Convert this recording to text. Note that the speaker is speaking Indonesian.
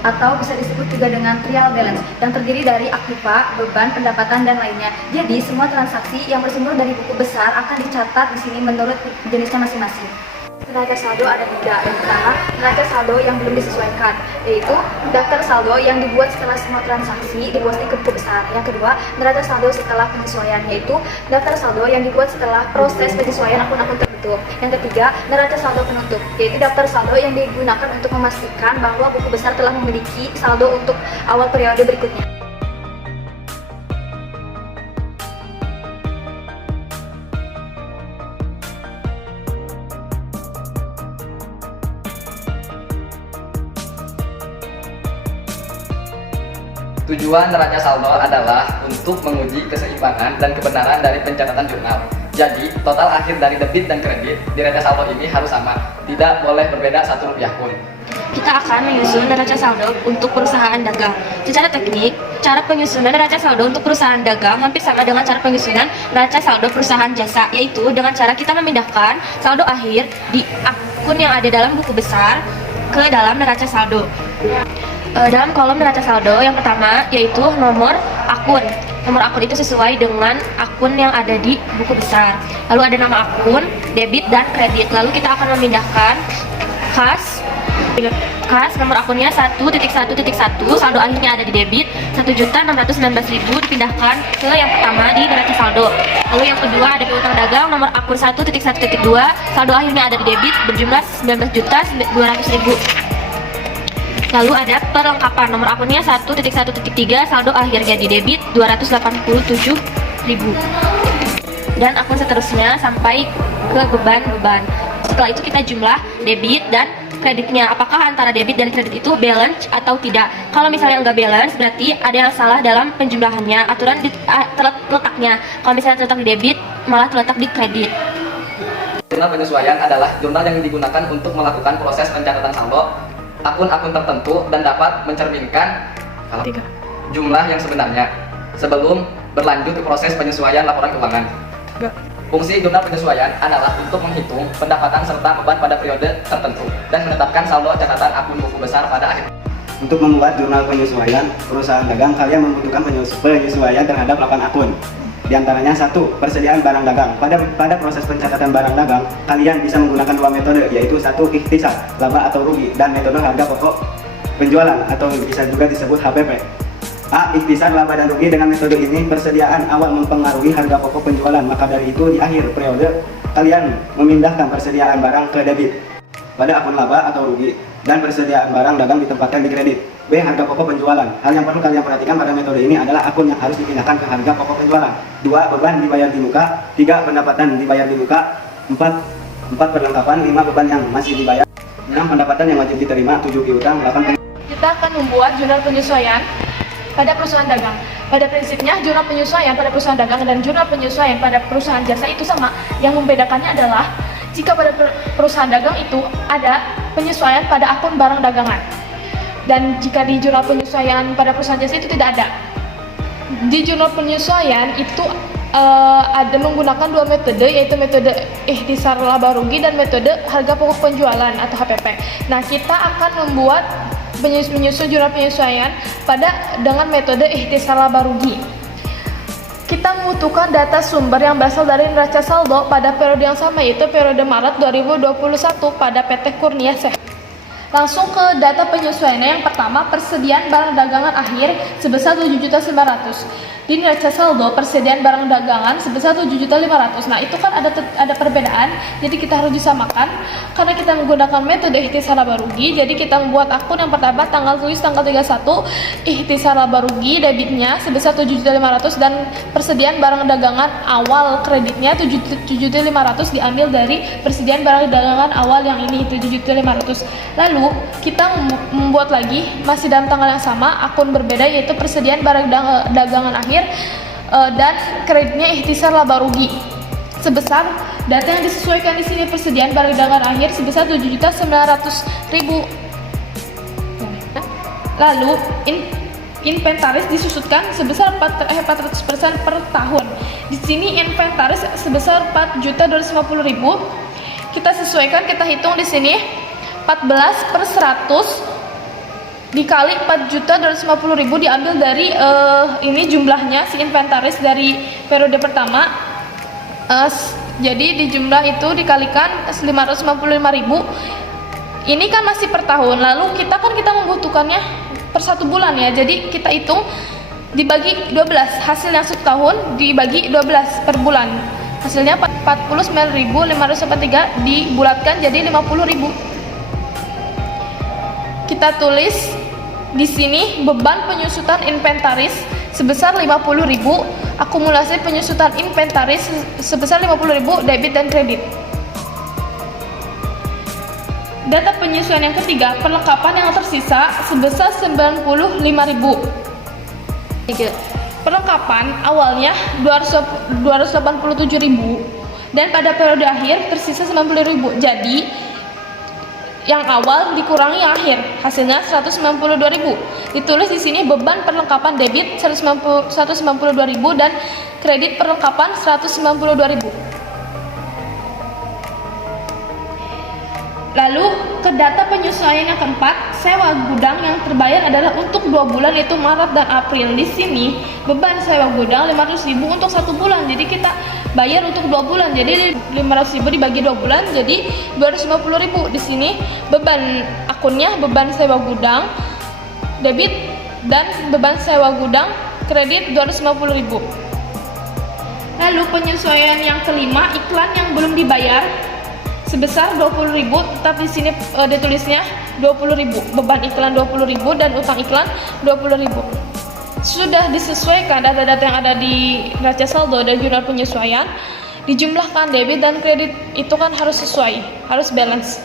atau bisa disebut juga dengan trial balance yang terdiri dari aktiva, beban, pendapatan, dan lainnya. Jadi semua transaksi yang bersumber dari buku besar akan dicatat di sini menurut jenisnya masing-masing. Neraca saldo ada 3. Yang pertama, neraca saldo yang belum disesuaikan, yaitu daftar saldo yang dibuat setelah semua transaksi diposting ke buku besar. Yang kedua, neraca saldo setelah penyesuaian, yaitu daftar saldo yang dibuat setelah proses penyesuaian akun-akun tertentu. Yang ketiga, neraca saldo penutup, yaitu daftar saldo yang digunakan untuk memastikan bahwa buku besar telah memiliki saldo untuk awal periode berikutnya. Tujuan neraca saldo adalah untuk menguji keseimbangan dan kebenaran dari pencatatan jurnal. Jadi, total akhir dari debit dan kredit di neraca saldo ini harus sama, tidak boleh berbeda Rp1 pun. Kita akan menyusun neraca saldo untuk perusahaan dagang. Secara teknik, cara penyusunan neraca saldo untuk perusahaan dagang hampir sama dengan cara penyusunan neraca saldo perusahaan jasa, yaitu dengan cara kita memindahkan saldo akhir di akun yang ada dalam buku besar ke dalam neraca saldo. Dalam kolom neraca saldo yang pertama yaitu nomor akun. Nomor akun itu sesuai dengan akun yang ada di buku besar. Lalu ada nama akun, debit, dan kredit. Lalu kita akan memindahkan kas nomor akunnya 1.1.1, saldo akhirnya ada di debit 1.619.000 dipindahkan ke yang pertama di neraca saldo. Lalu yang kedua ada piutang dagang nomor akun 1.1.2, saldo akhirnya ada di debit berjumlah 19.200.000. Lalu ada perlengkapan nomor akunnya 1.1.3, saldo akhirnya di debit 287.000. Dan akun seterusnya sampai ke beban. Setelah itu kita jumlah debit dan kreditnya. Apakah antara debit dan kredit itu balance atau tidak? Kalau misalnya nggak balance, berarti ada yang salah dalam penjumlahannya. Aturan terletaknya. Kalau misalnya terletak di debit, malah terletak di kredit. Jurnal penyesuaian adalah jurnal yang digunakan untuk melakukan proses pencatatan saldo akun-akun tertentu dan dapat mencerminkan jumlah yang sebenarnya sebelum berlanjut ke proses penyesuaian laporan keuangan. Fungsi jurnal penyesuaian adalah untuk menghitung pendapatan serta beban pada periode tertentu dan menetapkan saldo catatan akun buku besar pada akhir. Untuk membuat jurnal penyesuaian perusahaan dagang, kalian membutuhkan penyesuaian terhadap 8 akun. Di antaranya 1. Persediaan barang dagang. Pada proses pencatatan barang dagang, kalian bisa menggunakan 2 metode, yaitu 1. Ikhtisar, laba atau rugi, dan metode harga pokok penjualan atau bisa juga disebut HPP. A. Ikhtisar, laba dan rugi. Dengan metode ini, persediaan awal mempengaruhi harga pokok penjualan, maka dari itu di akhir periode, kalian memindahkan persediaan barang ke debit pada akun laba atau rugi, dan persediaan barang dagang ditempatkan di kredit. B. Harga pokok penjualan. Hal yang perlu kalian perhatikan pada metode ini adalah akun yang harus dipindahkan ke harga pokok penjualan. 2. Beban dibayar di muka. 3. Pendapatan dibayar di muka. 4. Perlengkapan. 5. Beban yang masih dibayar. 6. Pendapatan yang wajib diterima. 7. Piutang. 8. Kita akan membuat jurnal penyesuaian pada perusahaan dagang. Pada prinsipnya, jurnal penyesuaian pada perusahaan dagang dan jurnal penyesuaian pada perusahaan jasa itu sama. Yang membedakannya adalah jika pada perusahaan dagang itu ada penyesuaian pada akun barang dagangan. Dan jika di jurnal penyesuaian pada perusahaan jasa itu tidak ada. Di jurnal penyesuaian itu ada menggunakan 2 metode, yaitu metode ikhtisar laba rugi dan metode harga pokok penjualan atau HPP. Nah, kita akan membuat menyusun jurnal penyesuaian dengan metode ikhtisar laba rugi. Kita membutuhkan data sumber yang berasal dari neraca saldo pada periode yang sama, yaitu periode Maret 2021 pada PT Kurnia Sehat. Langsung ke data penyesuaiannya. Yang pertama, persediaan barang dagangan akhir sebesar 7.900.000. Di neraca saldo persediaan barang dagangan sebesar 7.500.000. Nah, itu kan ada perbedaan, jadi kita harus disamakan. Karena kita menggunakan metode ikhtisar laba rugi, jadi kita membuat akun yang pertama tanggal 31 ikhtisar laba rugi, debitnya sebesar 7.500.000 dan persediaan barang dagangan awal kreditnya 7.500.000 diambil dari persediaan barang dagangan awal yang ini 7.500.000. Lalu kita membuat lagi masih dalam tanggal yang sama akun berbeda, yaitu persediaan barang dagangan akhir dan kreditnya ikhtisar laba rugi sebesar data yang disesuaikan di sini persediaan barang dagangan akhir sebesar 7.900.000. Lalu inventaris disusutkan sebesar 400% per tahun. Di sini inventaris sebesar 4.250.000. Kita sesuaikan, kita hitung di sini 14/100 dikali 4.250.000 diambil dari ini jumlahnya si inventaris dari periode pertama. Jadi di jumlah itu dikalikan 555.000. Ini kan masih per tahun. Lalu kita membutuhkannya per 1 bulan ya. Jadi kita hitung dibagi 12, hasil yang setahun dibagi 12 per bulan. Hasilnya 49.583 dibulatkan jadi 50.000. Kita tulis di sini beban penyusutan inventaris sebesar 50.000, akumulasi penyusutan inventaris sebesar 50.000 debit dan kredit. Data penyesuaian yang ketiga, perlengkapan yang tersisa sebesar 95.000. Perlengkapan awalnya 287.000 dan pada periode akhir tersisa 90.000. Jadi yang awal dikurangi yang akhir, hasilnya 192.000. Ditulis di sini beban perlengkapan debit 192.000 dan kredit perlengkapan 192.000. Lalu ke data penyesuaian yang keempat, sewa gudang yang terbayar adalah untuk 2 bulan yaitu Maret dan April. Di sini beban sewa gudang 500.000 untuk 1 bulan. Jadi kita bayar untuk 2 bulan. Jadi 500.000 dibagi 2 bulan jadi 250.000. Di sini beban akunnya beban sewa gudang debit dan beban sewa gudang kredit 250.000. Lalu penyesuaian yang kelima, iklan yang belum dibayar sebesar 20.000, tapi di sini ditulisnya 20.000. Beban iklan 20.000 dan utang iklan 20.000. Sudah disesuaikan data-data yang ada di neraca saldo dan jurnal penyesuaian, dijumlahkan debit dan kredit itu kan harus sesuai, harus balance.